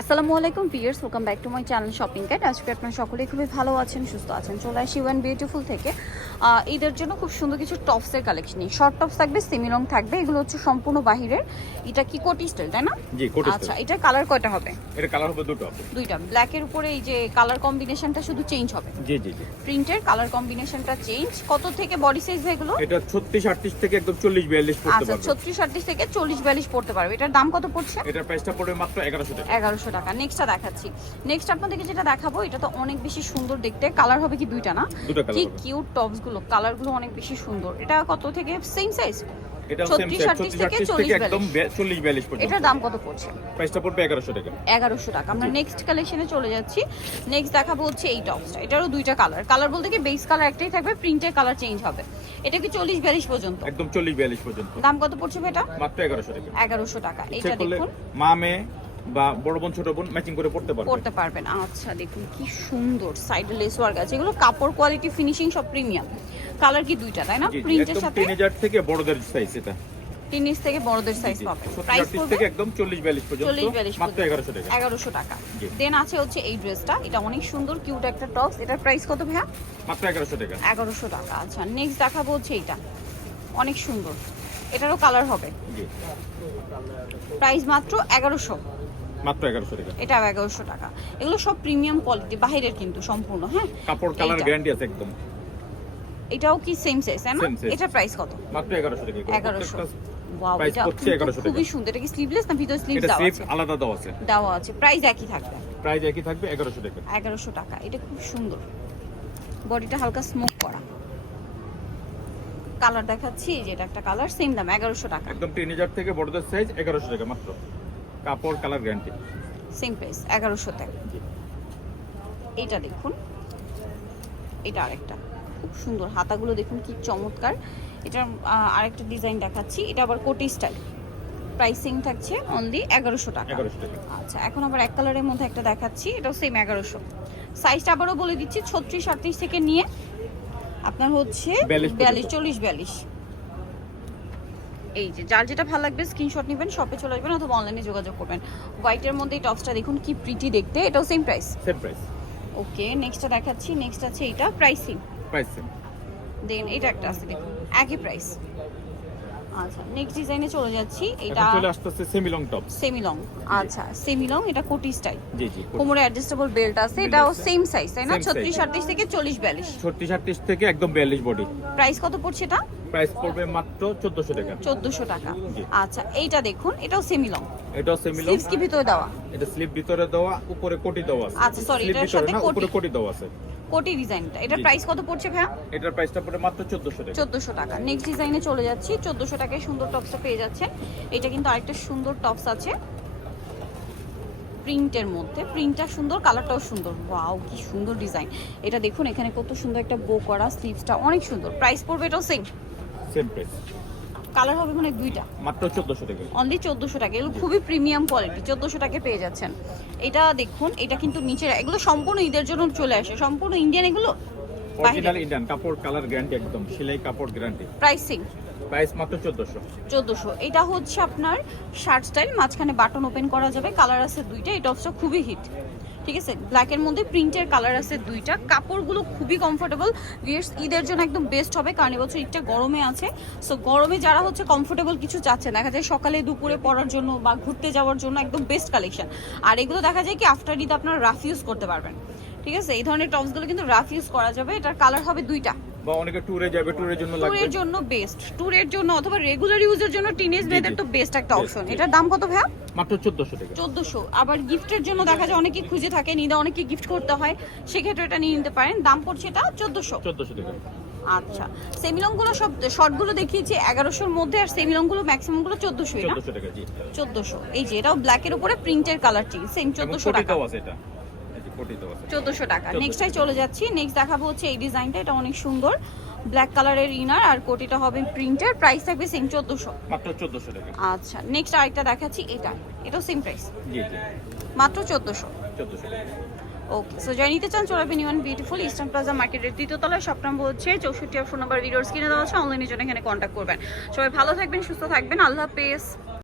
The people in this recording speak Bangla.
আসসালামু আলাইকুম viewers, welcome back to my channel shopping guide. আজকে আপনারা সকলেই খুবই ভালো আছেন, সুস্থ আছেন। চলে আসি ওয়ান বিউটিফুল থেকে ঈদের জন্য খুব সুন্দর কিছু টপসের কালেকশন। শর্ট টপস থাকবে, সেমি লং থাকবে। এগুলো হচ্ছে সম্পূর্ণ বাহিরের। এটা কি কোটি স্টাইল, তাই না? জি, কোটি স্টাইল। আচ্ছা, এটা কালার কয়টা হবে? এটা কালার হবে দুইটা। ব্ল্যাকের উপরে এই যে কালার কম্বিনেশনটা শুধু চেঞ্জ হবে। জি জি জি। প্রিন্টের কালার কম্বিনেশনটা চেঞ্জ। কত থেকে বডি সাইজ এগুলো? এটা 36 38 থেকে একদম 40 42 পড়তে আচ্ছা, পারবে। 36 38 থেকে 40 42 পড়তে পারবে। এটার দাম কত পড়ছে? এটার প্রাইসটা পড়বে মাত্র 1100 টাকা। 1100 টাকা। নেক্সটটা দেখাচ্ছি। নেক্সট আপনাদেরকে যেটা দেখাবো, এটা তো অনেক বেশি সুন্দর দেখতে। কালার হবে কি দুইটা না? দুটো কালার কি হবে। কিউট টপস গুলো, কালার গুলো অনেক বেশি সুন্দর। এটা কত থেকে সেম সাইজ? এটা সেম সাইজ 36 38 থেকে একদম 40 42 পর্যন্ত। এটার দাম কত পড়ছে? প্রাইসটা পড়বে 1100 টাকা। 1100 টাকা। আমরা নেক্সট কালেকশনে চলে যাচ্ছি। নেক্সট দেখাবো হচ্ছে এই টপসটা। এটারও দুইটা কালার। কালার বলতে কি বেস কালার একটাই থাকবে, প্রিন্টের কালার চেঞ্জ হবে। এটা কি 40 42 পর্যন্ত? একদম 40 42 পর্যন্ত। দাম কত পড়ছে এটা? মাত্র 1100 টাকা। 1100 টাকা। ইচ্ছে এটা করলে দেখুন, মা মেয়ে বা বড় বোন ছোট বোন ম্যাচিং করে পড়তে পারবে। পড়তে পারবেন। আচ্ছা, দেখুন কি সুন্দর সাইডে লেস ওয়ার্ক আছে। এগুলো কাপড় কোয়ালিটি, ফিনিশিং সব প্রিমিয়াম। কালার কি দুইটা, তাই না? জি, জি, প্রিন্টের একদম সাথে টিনেজার থেকে বড়দের সাইজ এটা। টিনিস থেকে বড়দের সাইজ জি, পাবেন। 36 প্রাইস 38 পড়বে থেকে একদম 40 42 পর্যন্ত 40 42 মাত্র 1100 টাকা। 1100 টাকা। জি। দেন আছে হচ্ছে এই ড্রেসটা। এটা অনেক সুন্দর কিউট একটা টপস। এটার প্রাইস কত ভাইয়া? মাত্র 1100 টাকা। 1100 টাকা। আচ্ছা, নেক্সট দেখাবো হচ্ছে এইটা। অনেক সুন্দর। এটারও কালার হবে। জি। প্রাইস মাত্র 1100। মাত্র 1100 টাকা। এটা 1100 টাকা। এগুলো সব প্রিমিয়াম কোয়ালিটি, বাহিরের কিন্তু সম্পূর্ণ। হ্যাঁ, কাপড় কালার এইটা। গ্যারান্টি আছে একদম। এটাও কি সেম সাইজ, তাই না? Same size। এটার প্রাইস কত? মাত্র 1100 টাকা। 1100। ওয়াও, প্রাইস এটা হচ্ছে কিন্তু 1100 টাকা। খুবই সুন্দর। এটা কি স্লিভলেস না ভিতরে স্লিভস এটা দেওয়া স্লিপ আছে? আলাদা দেওয়া আছে। দেওয়া আছে। প্রাইস একই থাকবে। প্রাইস একই থাকবে 1100 টাকা। 1100 টাকা। এটা খুব সুন্দর। বডিটা হালকা স্মোক করা। কালার দেখাচ্ছি, যেটা একটা কালার, সেম দাম 1100 টাকা। একদম টিনেজার থেকে বড়দের সাইজ 1100 টাকা মাত্র। কাপড় কালার গ্যারান্টি। সেম প্রাইস 1100 টাকা। এটা দেখুন, এটা আরেকটা খুব সুন্দর। হাতাগুলো দেখুন কি চমৎকার। এটার আরেকটা ডিজাইন দেখাচ্ছি। এটা আবার কোটি স্টাইল। প্রাইসিং থাকছে অনলি 1100 টাকা। 1100 টাকা। আচ্ছা, এখন আবার এক কালারের মধ্যে একটা দেখাচ্ছি। এটাও সেম 1100। সাইজটা আবারও বলে দিচ্ছি, 36 38 থেকে নিয়ে আপনার হচ্ছে 42 40 42। এই যে যার যেটা ভালো লাগবে স্ক্রিনশট নেবেন, শপে চলে আসবেন অথবা অনলাইনে যোগাযোগ করবেন। হোয়াইটের মধ্যে এই টপসটা দেখুন কি প্রিটি দেখতে। এটাও same price. Same price. Okay, নেক্সটটা দেখাচ্ছি। নেক্সট আছে এটা, প্রাইসিং। Price same. দেন এটা একটা আছে দেখুন, একই প্রাইস। আচ্ছা, নেক্সট ডিজাইনে চলে যাচ্ছি। এটা এখন চলে আসছে semi long top. Semi long. আচ্ছা, সেমি লং, এটা কোটি স্টাইল। জি জি। কোমরে অ্যাডজাস্টেবল বেল্ট আছে। Belt এটাও আছে। সেম সাইজ, তাই না? Same size। 36 38 থেকে 40 42। 36 38 থেকে একদম 42 বডি। প্রাইস কত পড়ছে এটা? প্রাইস পড়বে মাত্র 1400 টাকা। 1400 টাকা। জি। আচ্ছা, এইটা দেখুন, এটাও সেমি লং। এটাও সেমি লং। স্লিভস কি ভিতরে দেওয়া? এটা স্লিপ ভিতরে দেওয়া, উপরে কোটি দেওয়া আছে। আচ্ছা, sorry, স্লিপ এটার ভিতরে সাথে না, কোটি। উপরে কোটি দেওয়া আছে। কোটি ডিজাইনটা। এটার জি। প্রাইস কত পড়ছে ভাইয়া? এটার প্রাইসটা পড়বে মাত্র 1400 টাকা। 1400 টাকা। নেক্সট ডিজাইনে চলে যাচ্ছি। 1400 টাকায় সুন্দর টপসটা পেয়ে যাচ্ছেন। এটা কিন্তু আরেকটা সুন্দর টপস আছে প্রিন্টের মধ্যে। প্রিন্টটা সুন্দর, কালারটাও সুন্দর। ওয়াও, কি সুন্দর ডিজাইন। এটা দেখুন, এখানে কত সুন্দর একটা বো করা, স্লিভসটা অনেক সুন্দর। প্রাইস পড়বে এটাও সেম। Same price. কালার হবে মানে দুইটা। মাত্র 1400 টাকা। অনলি 1400 টাকা। এগুলো খুবই প্রিমিয়াম কোয়ালিটি, 1400 টাকায় পেয়ে যাচ্ছেন। এটা দেখুন, এটা কিন্তু নিচে, এগুলো সম্পূর্ণ ঈদের জন্য চলে আসে, সম্পূর্ণ ইন্ডিয়ান এগুলো। অরিজিনাল ইন্ডিয়ান কাপড় কালার গ্যারান্টি একদম, সেলাই কাপড় গ্যারান্টি। প্রাইসিং প্রাইস মাত্র 1400। 1400। এটা হচ্ছে আপনার শার্ট স্টাইল, মাঝখানে বাটন ওপেন করা যাবে। কালার আছে দুইটা। এই টপসটা খুবই হিট, ঠিক আছে? ব্ল্যাকের মধ্যে প্রিন্টের কালার আছে দুইটা। কাপড়গুলো খুবই কমফোর্টেবল। ঈদের জন্য একদম বেস্ট হবে, কারণ এবছর ঈদটা গরমে আছে। সো গরমে যারা হচ্ছে কমফোর্টেবল কিছু চাচ্ছে, দেখা যায় সকালে দুপুরে পরার জন্য বা ঘুরতে যাওয়ার জন্য একদম বেস্ট কালেকশন। আর এগুলো দেখা যায় কি আফটার ঈদ আপনারা রাফ ইউজ করতে পারবেন, ঠিক আছে? এই ধরনের টপসগুলো কিন্তু রাফ ইউজ করা যাবে। এটার কালার হবে দুইটা। বা অনেকে ট্যুরে যাবে, ট্যুরের জন্য লাগবে। ট্যুরের জন্য বেস্ট, ট্যুরের জন্য অথবা রেগুলার ইউজের জন্য টিনেজ মেয়েদের তো বেস্ট একটা অপশন। এটার দাম কত ভাইয়া? মাত্র 1400 টাকা। 1400। আবার গিফটের জন্য দেখা যায় অনেকে খুঁজে থাকে, নিদা অনেকে গিফট করতে হয়, সেক্ষেত্রে এটা নিয়ে নিতে পারেন। দাম পড়ছে এটা 1400। 1400 টাকা। আচ্ছা, সেমিলংগুলো সব শর্টগুলো দেখিয়েছি 1100-র মধ্যে, আর সেমিলংগুলো ম্যাক্সিমামগুলো 1400। না 1400 টাকা। জি। 1400। এই যে এটাও ব্ল্যাকের উপরে প্রিন্টের কালারটি সেম 1400 টাকা। কোটিটাও আছে এটা। এই যে কোটিটাও আছে। 1400 টাকা। নেক্সটটাই চলে যাচ্ছি। নেক্সট দেখাবো হচ্ছে এই ডিজাইনটা। এটা অনেক সুন্দর, ব্ল্যাক কালারের ইনার আর কোটিটা হবে প্রিন্টের। প্রাইস থাকবে সেম 1400। মাত্র 1400 টাকা। আচ্ছা, নেক্সট আরেকটা দেখাচ্ছি। এটাও সেম প্রাইস, জি জি। মাত্র 1400। 1400 টাকা। ওকে, সো যারা নিতে চান চলে আসবেন ইউন বিউটিফুল ইস্টার্ন প্লাজা মার্কেটের 3য় তলায়। শপ নম্বর হচ্ছে 64 আর ফোন নাম্বার ভিডিওর স্ক্রিনে দেওয়া আছে। অনলাইনের জন্য এখানে কন্ট্যাক্ট করবেন। সবাই ভালো থাকবেন, সুস্থ থাকবেন। আল্লাহ হাফেজ।